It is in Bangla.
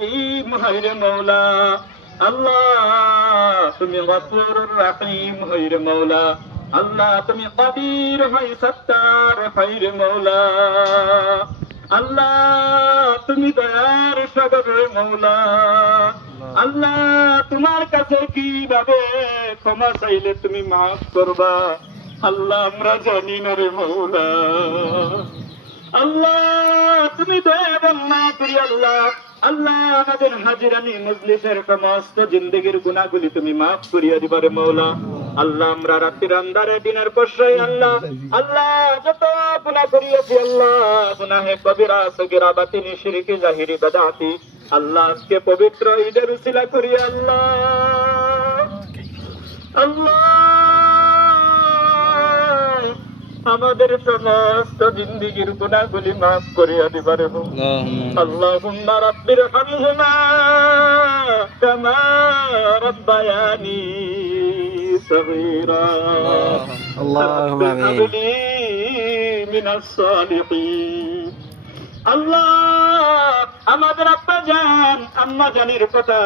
রহিম হইরে মৌলা, আল্লাহ তুমি গফুরুর রহিম হইরে মৌলা, আল্লাহ তুমি কদির হই সত্তার হইরে মৌলা, আল্লাহ তুমি দয়ার সাগর মৌলা, আল্লাহ তোমার কাছে কিভাবে ক্ষমা চাইলে তুমি মাফ করবা, আল্লাহ আমরা জানি না রে মৌলা। আল্লাহ তুমি দয়াবান না করি আল্লাহ, আল্লাহ আমাদের হাজিরানি মজলিসের সমস্ত জিন্দেগির গুনাহগুলি তুমি মাফ করিয়া দিবারে মৌলা। আল্লাহ আমরা রাত্রির আন্ধারে দিনের প্রশ্রয় আল্লাহ, আল্লাহ যত গুনাহ করিয়াছি আল্লাহ, গুনাহে কবিরা সগীরা বাতিনি শিরকি জাহিরি বিদআতি, আল্লাহ আজকে পবিত্র ঈদের উসিলা করি আল্লাহ, আল্লাহ আমাদের সমস্ত জিন্দেগির গুনাহগুলি মাফ করিয়া দিবারে মৌলা। আল্লাহুম্মা রাব্বির হামহুমা কামা রাব্বায়ানি সগীরা, আল্লাহুম্মা আমিন। মিনাস সালিহিন। আল্লাহ আমাদের আব্বা জান আম্মা জানের কথা